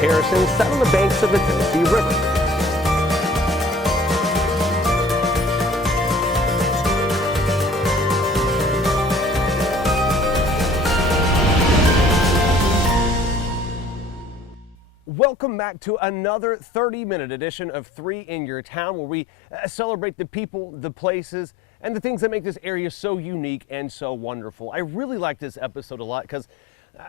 Harrison sat on the banks of the Tennessee River. Welcome back to another 30-minute edition of 3 in Your Town, where we celebrate the people, the places, and the things that make this area so unique and so wonderful. I really like this episode a lot because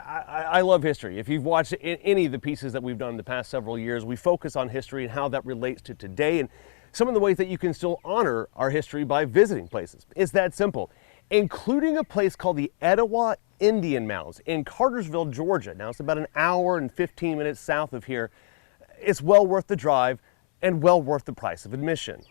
I love history. If you've watched any of the pieces that we've done in the past several years, we focus on history and how that relates to today and some of the ways that you can still honor our history by visiting places. It's that simple, including a place called the Etowah Indian Mounds in Cartersville, Georgia. Now, it's about an hour and 15 minutes south of here. It's well worth the drive and well worth the price of admission.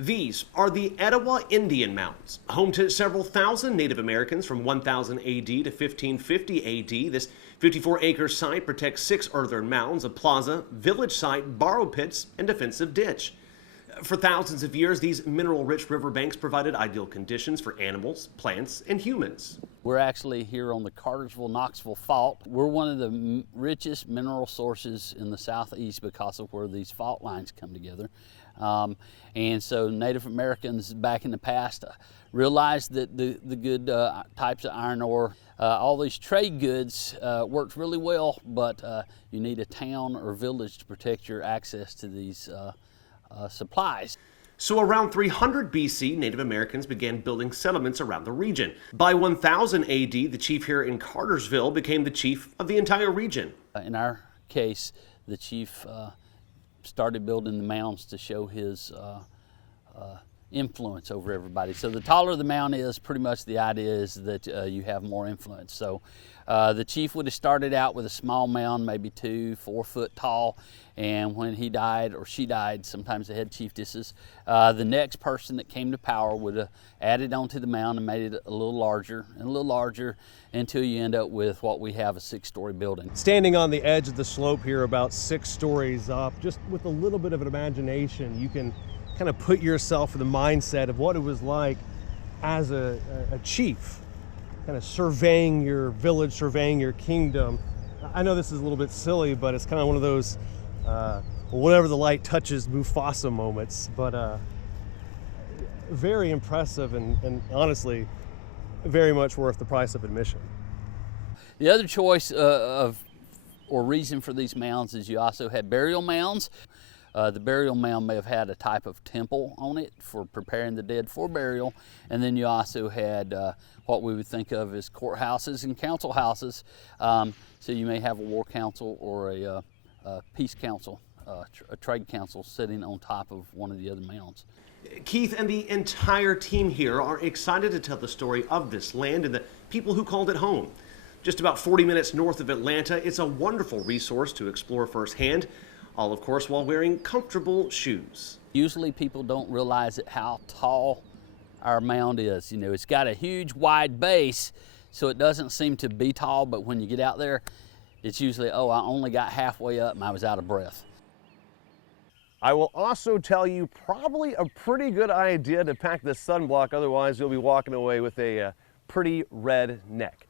These are the Etowah Indian Mounds, home to several thousand Native Americans from 1000 AD to 1550 AD. This 54-acre site protects 6 earthen mounds, a plaza, village site, borrow pits, and defensive ditch. For thousands of years, these mineral-rich riverbanks provided ideal conditions for animals, plants, and humans. We're actually here on the Cartersville-Knoxville Fault. We're one of the richest mineral sources in the southeast because of where these fault lines come together. And so Native Americans back in the past realized that the good types of iron ore, all these trade goods worked really well, but you need a town or village to protect your access to these supplies. So around 300 BC, Native Americans began building settlements around the region. By 1000 AD, the chief here in Cartersville became the chief of the entire region. In our case, the chief started building the mounds to show his influence over everybody. So the taller the mound is, pretty much the idea is that you have more influence. So the chief would have started out with a small mound, maybe 2-4 foot tall, and when he died or she died, sometimes the head chiefesses, the next person that came to power would have added onto the mound and made it a little larger and a little larger until you end up with what we have, a 6-story building. Standing on the edge of the slope here, about 6 stories up, just with a little bit of an imagination, you can kind of put yourself in the mindset of what it was like as a chief, kind of surveying your village, surveying your kingdom. I know this is a little bit silly, but it's kind of one of those whatever the light touches Mufasa moments, but very impressive and honestly very much worth the price of admission. The other choice or reason for these mounds is you also had burial mounds. The burial mound may have had a type of temple on it for preparing the dead for burial, and then you also had what we would think of as courthouses and council houses. So you may have a war council or a peace council, a trade council sitting on top of one of the other mounds. Keith and the entire team here are excited to tell the story of this land and the people who called it home. Just about 40 minutes north of Atlanta, it's a wonderful resource to explore firsthand, all of course while wearing comfortable shoes. Usually people don't realize how tall our mound is. You know, it's got a huge wide base, so it doesn't seem to be tall, but when you get out there, it's usually, oh, I only got halfway up and I was out of breath. I will also tell you probably a pretty good idea to pack the sunblock, otherwise you'll be walking away with a pretty red neck.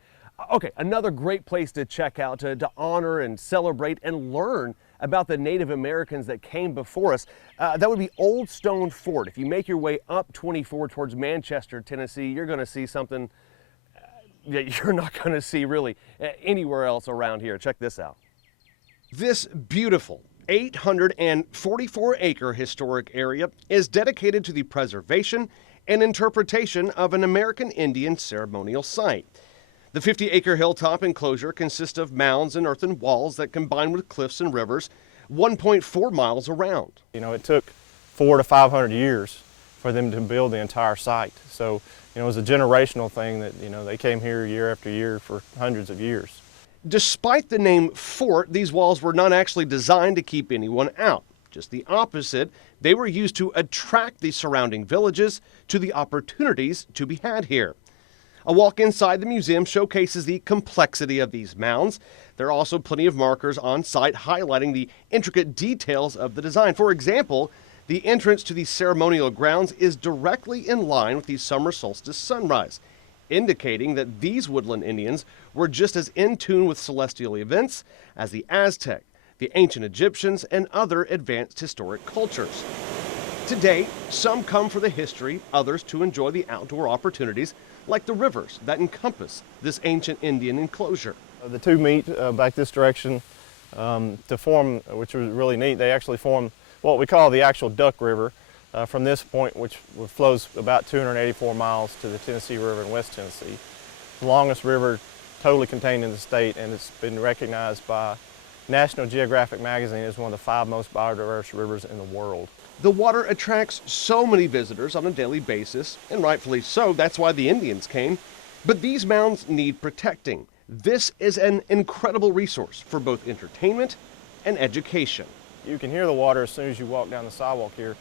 Okay, another great place to check out to honor and celebrate and learn about the Native Americans that came before us. That would be Old Stone Fort. If you make your way up 24 towards Manchester, Tennessee, you're going to see something that you're not going to see really anywhere else around here. Check this out. This beautiful 844-acre historic area is dedicated to the preservation and interpretation of an American Indian ceremonial site. The 50-acre hilltop enclosure consists of mounds and earthen walls that combine with cliffs and rivers 1.4 miles around. You know, it took 400 to 500 years for them to build the entire site. So, you know, it was a generational thing that, you know, they came here year after year for hundreds of years. Despite the name fort, these walls were not actually designed to keep anyone out. Just the opposite, they were used to attract the surrounding villages to the opportunities to be had here. A walk inside the museum showcases the complexity of these mounds. There are also plenty of markers on site highlighting the intricate details of the design. For example, the entrance to the ceremonial grounds is directly in line with the summer solstice sunrise, indicating that these woodland Indians were just as in tune with celestial events as the Aztec, the ancient Egyptians, and other advanced historic cultures. Today, some come for the history, others to enjoy the outdoor opportunities like the rivers that encompass this ancient Indian enclosure. The two meet back this direction to form, which was really neat. They actually form what we call the actual Duck River from this point, which flows about 284 miles to the Tennessee River in West Tennessee. The longest river totally contained in the state, and it's been recognized by National Geographic magazine as one of the 5 most biodiverse rivers in the world. The water attracts so many visitors on a daily basis, and rightfully so. That's why the Indians came. But these mounds need protecting. This is an incredible resource for both entertainment and education. You can hear the water as soon as you walk down the sidewalk here.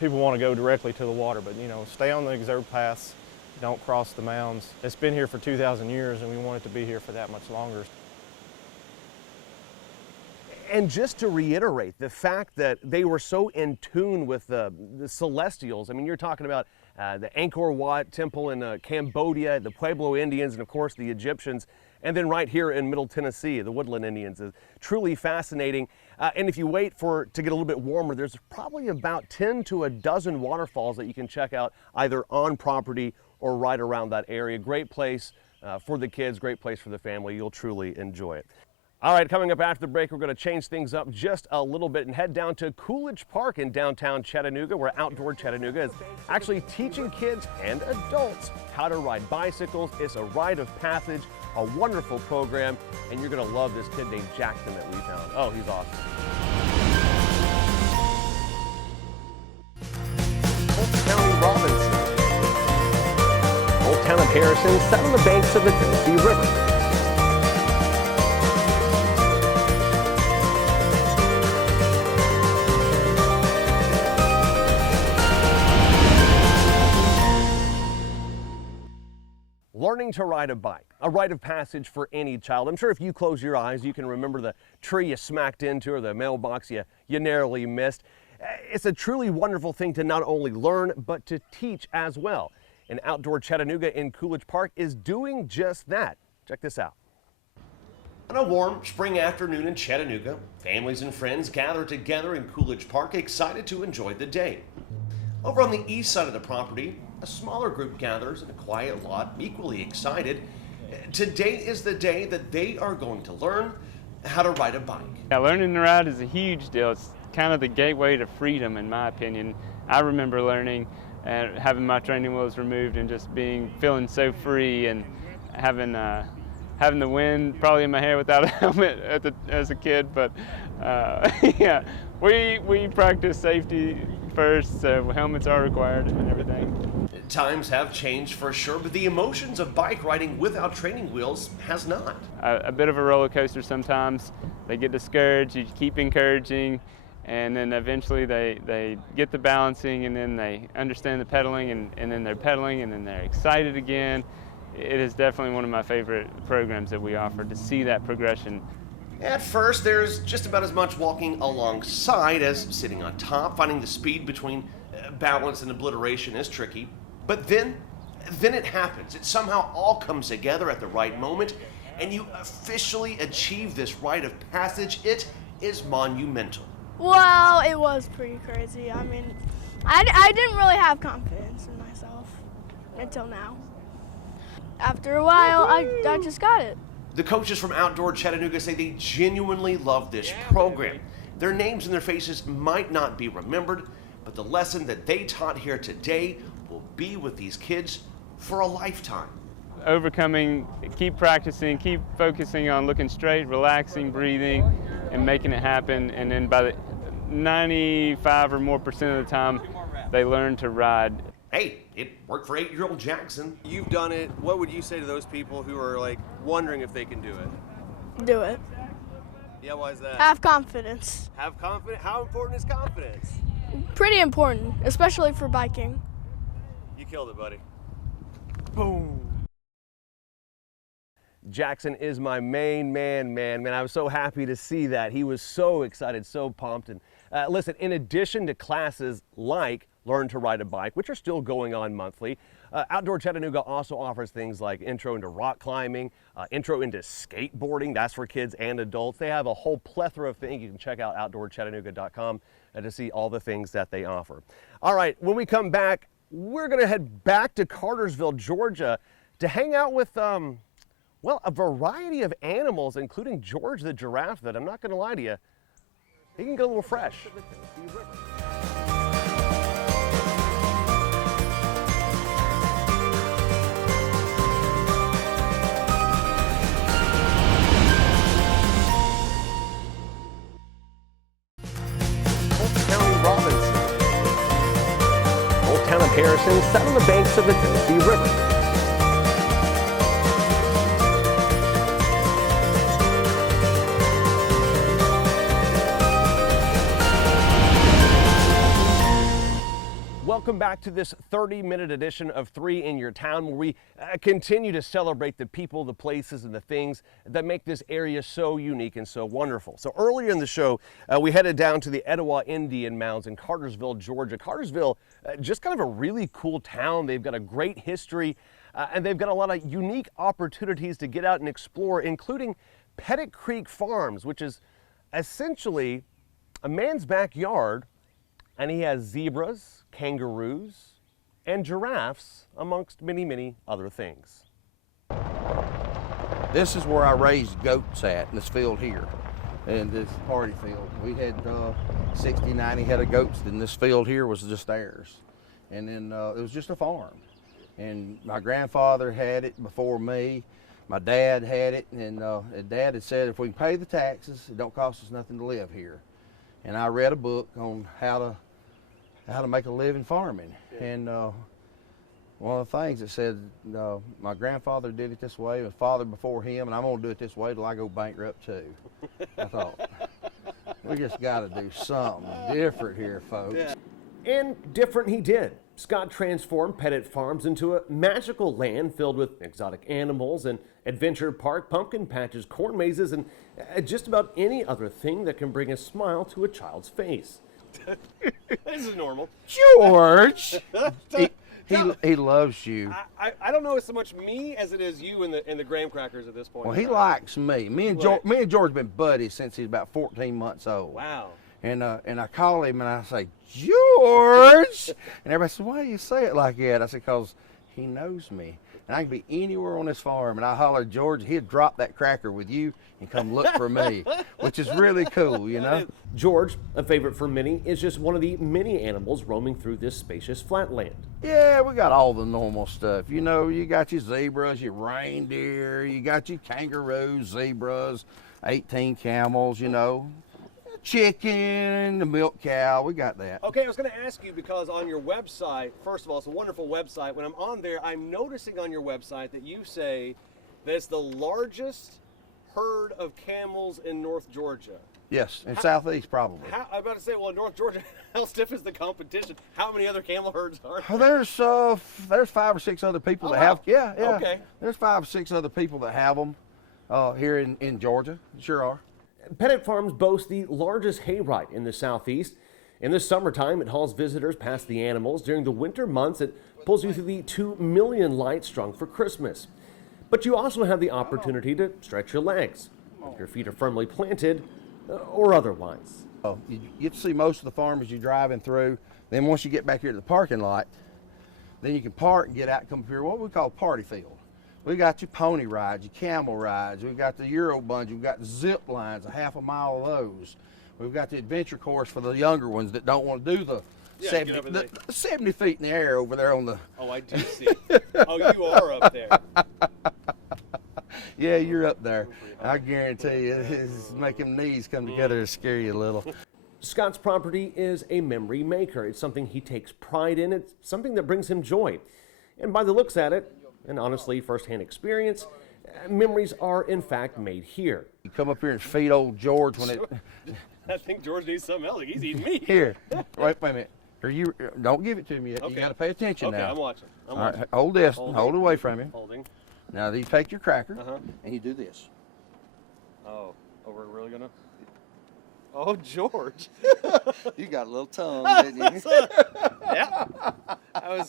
People want to go directly to the water, but stay on the observed paths, don't cross the mounds. It's been here for 2,000 years, and we want it to be here for that much longer. And just to reiterate, the fact that they were so in tune with the celestials. I mean, you're talking about the Angkor Wat Temple in Cambodia, the Pueblo Indians, and of course the Egyptians. And then right here in Middle Tennessee, the Woodland Indians is truly fascinating. And if you wait to get a little bit warmer, there's probably about 10 to a dozen waterfalls that you can check out either on property or right around that area. Great place for the kids, great place for the family. You'll truly enjoy it. All right, coming up after the break, we're going to change things up just a little bit and head down to Coolidge Park in downtown Chattanooga, where Outdoor Chattanooga is actually teaching kids and adults how to ride bicycles. It's a rite of passage, a wonderful program, and you're going to love this kid named Jackson that we found. Oh, he's awesome. Polk County Robinson. Old Town of Harrison, set on the banks of the Tennessee River. Learning to ride a bike, a rite of passage for any child. I'm sure if you close your eyes, you can remember the tree you smacked into or the mailbox you narrowly missed. It's a truly wonderful thing to not only learn, but to teach as well. And Outdoor Chattanooga in Coolidge Park is doing just that. Check this out. On a warm spring afternoon in Chattanooga, families and friends gather together in Coolidge Park, excited to enjoy the day. Over on the east side of the property, a smaller group gathers in a quiet lot, equally excited. Today is the day that they are going to learn how to ride a bike. Yeah, learning to ride is a huge deal. It's kind of the gateway to freedom, in my opinion. I remember learning and having my training wheels removed and just feeling so free, and having the wind probably in my hair without a helmet as a kid. But yeah, we practice safety first, so helmets are required and everything. Times have changed for sure, but the emotions of bike riding without training wheels has not. A bit of a roller coaster sometimes. They get discouraged, you keep encouraging, and then eventually they get the balancing, and then they understand the pedaling, and then they're pedaling, and then they're excited again. It is definitely one of my favorite programs that we offer, to see that progression. At first, there's just about as much walking alongside as sitting on top. Finding the speed between balance and obliteration is tricky. But then it happens. It somehow all comes together at the right moment, and you officially achieve this rite of passage. It is monumental. Well, it was pretty crazy. I mean, I didn't really have confidence in myself until now. After a while, I just got it. The coaches from Outdoor Chattanooga say they genuinely love this program. Their names and their faces might not be remembered, but the lesson that they taught here today will be with these kids for a lifetime. Overcoming, keep practicing, keep focusing on looking straight, relaxing, breathing, and making it happen. And then by the 95% or more of the time, they learn to ride. Hey, it worked for 8-year-old Jackson. You've done it. What would you say to those people who are like wondering if they can do it? Do it. Yeah, why is that? Have confidence. Have confidence. How important is confidence? Pretty important, especially for biking. You killed it, buddy. Boom. Jackson is my main man. I was so happy to see that. He was so excited, so pumped. And listen, in addition to classes like Learn to Ride a Bike, which are still going on monthly, Outdoor Chattanooga also offers things like intro into rock climbing, intro into skateboarding. That's for kids and adults. They have a whole plethora of things. You can check out outdoorchattanooga.com to see all the things that they offer. All right, when we come back, we're going to head back to Cartersville, Georgia to hang out with, well, a variety of animals, including George the giraffe that, I'm not going to lie to you, he can get a little fresh. Old Town of Harrison sat on the banks of the Tennessee River. Welcome back to this 30-minute edition of 3 in Your Town, where we continue to celebrate the people, the places, and the things that make this area so unique and so wonderful. So earlier in the show, we headed down to the Etowah Indian Mounds in Cartersville, Georgia. Cartersville, just kind of a really cool town. They've got a great history, and they've got a lot of unique opportunities to get out and explore, including Pettit Creek Farms, which is essentially a man's backyard, and he has zebras, kangaroos, and giraffes, amongst many, many other things. This is where I raised goats at, in this field here, in this party field. We had 60, 90 head of goats, and this field here was just theirs. And then it was just a farm. And my grandfather had it before me. My dad had it, and Dad had said, if we can pay the taxes, it don't cost us nothing to live here. And I read a book on how to make a living farming. Yeah. And one of the things that said, my grandfather did it this way, my father before him, and I'm gonna do it this way till I go bankrupt too. I thought, we just gotta do something different here, folks. Yeah. And different he did. Scott transformed Pettit Farms into a magical land filled with exotic animals, an adventure park, pumpkin patches, corn mazes, and just about any other thing that can bring a smile to a child's face. This is normal. George! he loves you. I don't know so much me as it is you and the graham crackers at this point. Well, he likes me. Me and George been buddies since he's about 14 months old. Wow. And I call him and I say, George! And everybody says, why do you say it like that? I said, because he knows me. And I can be anywhere on this farm, and I holler at George, he'd drop that cracker with you and come look for me, which is really cool, you know? George, a favorite for many, is just one of the many animals roaming through this spacious flatland. Yeah, we got all the normal stuff. You know, you got your zebras, your reindeer, you got your kangaroos, zebras, 18 camels, you know. Chicken, the milk cow, we got that. Okay, I was going to ask you because on your website, first of all, it's a wonderful website. When I'm on there, I'm noticing on your website that you say that it's the largest herd of camels in North Georgia. Yes, in Southeast probably. I'm about to say, well, in North Georgia, how stiff is the competition? How many other camel herds are there? There's 5 or 6 other people that have. Yeah. Okay. There's 5 or 6 other people that have them here in Georgia. Sure are. Pettit Farms boasts the largest hayride in the Southeast. In the summertime, it hauls visitors past the animals. During the winter months, it pulls you through the 2 million lights strung for Christmas. But you also have the opportunity to stretch your legs, if your feet are firmly planted or otherwise. You get to see most of the farm as you're driving through. Then once you get back here to the parking lot, then you can park and get out and come up here, what we call party field. We got your pony rides, your camel rides. We've got the Euro bungee. We've got the zip lines, a half a mile of those. We've got the adventure course for the younger ones that don't want to do the 70 feet in the air over there on the. Oh, I do see. Oh, you are up there. Yeah, you're up there. I guarantee you, it's making knees come together to scare you a little. Scott's property is a memory maker. It's something he takes pride in. It's something that brings him joy. And by the looks at it, and honestly, firsthand experience, memories are in fact made here. You come up here and feed old George when it. I think George needs something else. He's eating meat. Here, wait a minute. Don't give it to me yet. Okay. You got to pay attention now. Okay, I'm watching. All right, hold this. Hold it away from him. Holding. Now you take your cracker and you do this. Oh, we're really gonna? Oh, George. You got a little tongue, didn't you? Yeah. That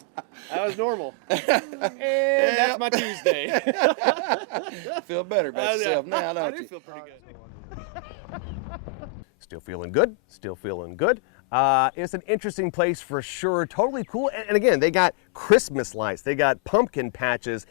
was normal. And that's my Tuesday. Feel better about yourself now, I don't do you? feel pretty good. Still feeling good, still feeling good. It's an interesting place for sure, totally cool. And again, they got Christmas lights, they got pumpkin patches.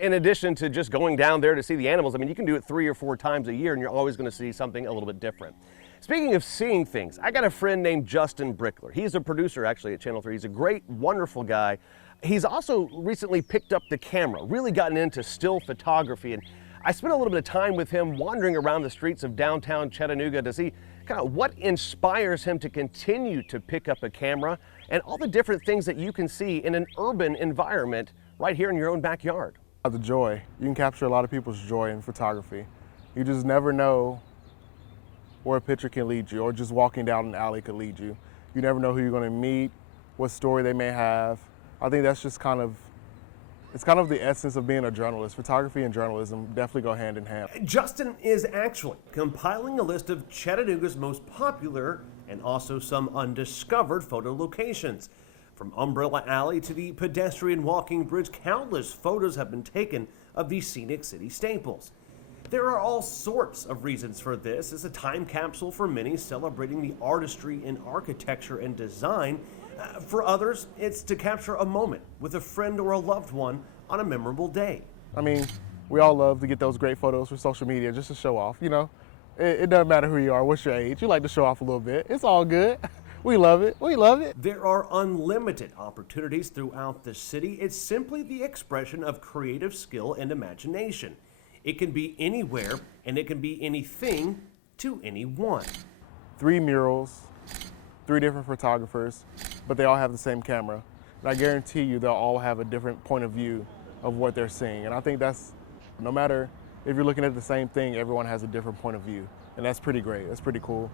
In addition to just going down there to see the animals, I mean, you can do it 3 or 4 times a year and you're always gonna see something a little bit different. Speaking of seeing things, I got a friend named Justin Brickler. He's a producer actually at Channel 3. He's a great, wonderful guy. He's also recently picked up the camera, really gotten into still photography. And I spent a little bit of time with him wandering around the streets of downtown Chattanooga to see kind of what inspires him to continue to pick up a camera and all the different things that you can see in an urban environment right here in your own backyard. The joy. You can capture a lot of people's joy in photography. You just never know where a picture can lead you, or just walking down an alley could lead you. You never know who you're going to meet, what story they may have. I think that's just it's kind of the essence of being a journalist. Photography and journalism definitely go hand in hand. Justin is actually compiling a list of Chattanooga's most popular and also some undiscovered photo locations. From Umbrella Alley to the pedestrian walking bridge, countless photos have been taken of these scenic city staples. There are all sorts of reasons for this. It's a time capsule for many, celebrating the artistry in architecture and design. For others, it's to capture a moment with a friend or a loved one on a memorable day. I mean, we all love to get those great photos for social media just to show off, you know? It doesn't matter who you are, what's your age. You like to show off a little bit. It's all good. We love it. We love it. There are unlimited opportunities throughout the city. It's simply the expression of creative skill and imagination. It can be anywhere, and it can be anything to anyone. 3 murals, 3 different photographers, but they all have the same camera. And I guarantee you they'll all have a different point of view of what they're seeing. And I think that's, no matter if you're looking at the same thing, everyone has a different point of view. And that's pretty great. That's pretty cool.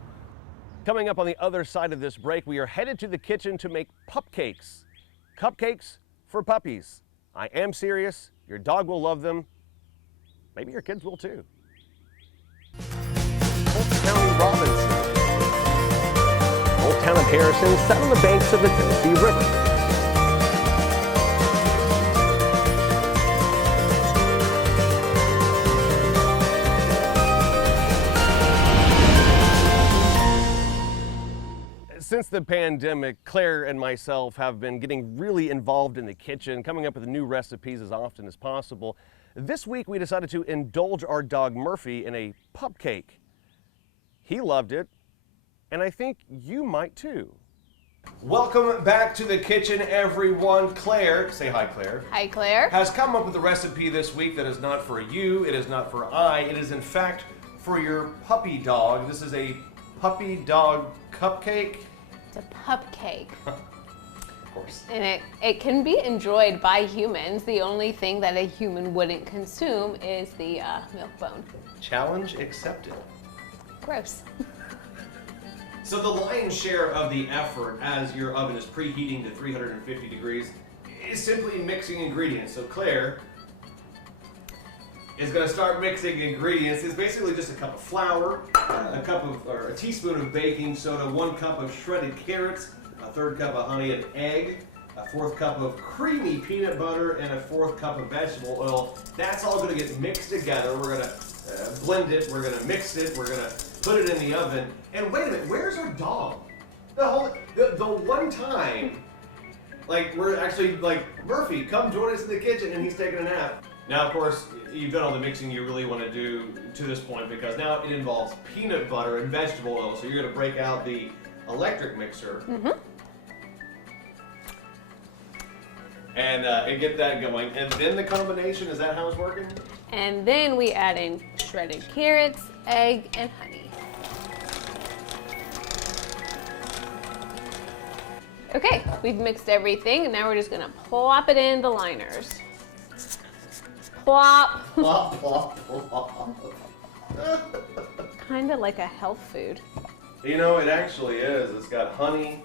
Coming up on the other side of this break, we are headed to the kitchen to make pupcakes. Cupcakes for puppies. I am serious. Your dog will love them. Maybe your kids will too. Polk County Robinson. Old Town of Harrison, set on the banks of the Tennessee River. Since the pandemic, Claire and myself have been getting really involved in the kitchen, coming up with new recipes as often as possible. This week we decided to indulge our dog Murphy in a pupcake. He loved it, and I think you might too. Welcome back to the kitchen, everyone. Claire, say hi, Claire. Hi, Claire. Has come up with a recipe this week that is not for you, it is not for I, it is in fact for your puppy dog. This is a puppy dog cupcake. It's a pupcake. Of course. And it can be enjoyed by humans. The only thing that a human wouldn't consume is the milk bone. Challenge accepted. Gross. So the lion's share of the effort as your oven is preheating to 350 degrees is simply mixing ingredients. So Claire is going to start mixing ingredients. It's basically just a cup of flour, a teaspoon of baking soda, 1 cup of shredded carrots, a 3rd cup of honey, an egg, a 4th cup of creamy peanut butter, and a 4th cup of vegetable oil. That's all going to get mixed together. We're going to blend it. We're going to mix it. We're going to put it in the oven. And wait a minute, where's our dog? The one time, like, we're actually like, Murphy, come join us in the kitchen, and he's taking a nap. Now, of course, you've done all the mixing you really want to do to this point, because now it involves peanut butter and vegetable oil. So you're going to break out the electric mixer and get that going. And then the combination, is that how it's working? And then we add in shredded carrots, egg, and honey. Okay, we've mixed everything, and now we're just gonna plop it in the liners. Plop. Plop, plop, plop. Kind of like a health food. You know, it actually is. It's got honey,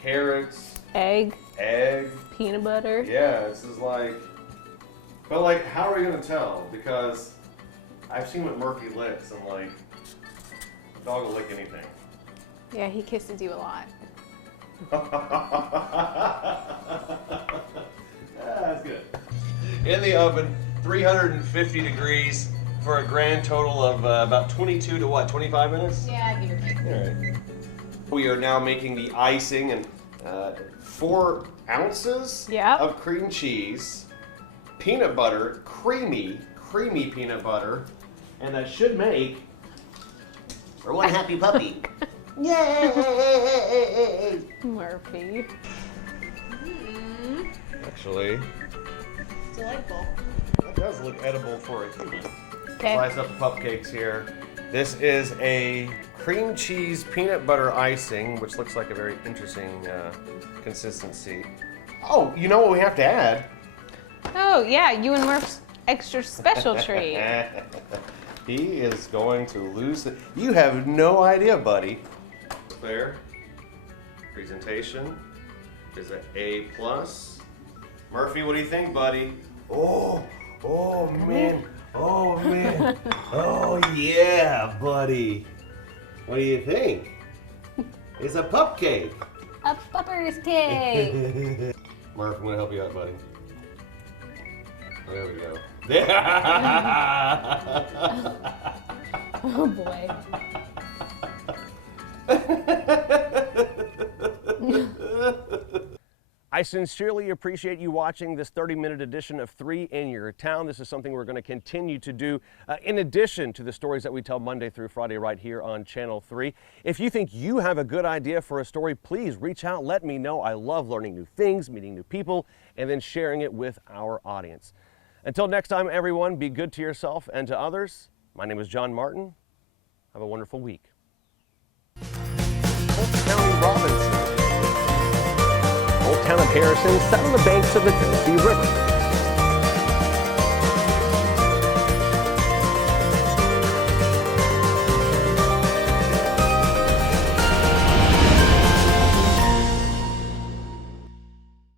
carrots, Egg, peanut butter. Yeah, this is like, but like, how are we gonna tell? Because I've seen what Murphy licks, and like, the dog will lick anything. Yeah, he kisses you a lot. That's good. In the oven, 350 degrees for a grand total of about 22 to what, 25 minutes? Yeah, give or take. All right. We are now making the icing, and 4 ounces Yep. of cream cheese, peanut butter, creamy peanut butter, and that should make for one happy puppy. Yay! Murphy. Actually, Delightful. that does look edible for a human. Okay. Slice up the cupcakes here. This is a cream cheese peanut butter icing, which looks like a very interesting consistency. Oh, you know what we have to add? Oh, yeah, you and Murph's extra special treat. He is going to lose it. You have no idea, buddy. Claire, presentation is an A+. Murphy, what do you think, buddy? Oh man. Oh man. Oh yeah, buddy. What do you think? It's a cupcake. A pupper's cake. Murph, I'm gonna help you out, buddy. There we go. Oh boy. I sincerely appreciate you watching this 30-minute edition of 3 in Your Town. This is something we're going to continue to do in addition to the stories that we tell Monday through Friday right here on Channel 3. If you think you have a good idea for a story, please reach out. Let me know. I love learning new things, meeting new people, and then sharing it with our audience. Until next time, everyone, be good to yourself and to others. My name is John Martin. Have a wonderful week. Polk County Robinson. Old Town of Harrison sat on the banks of the Tennessee River.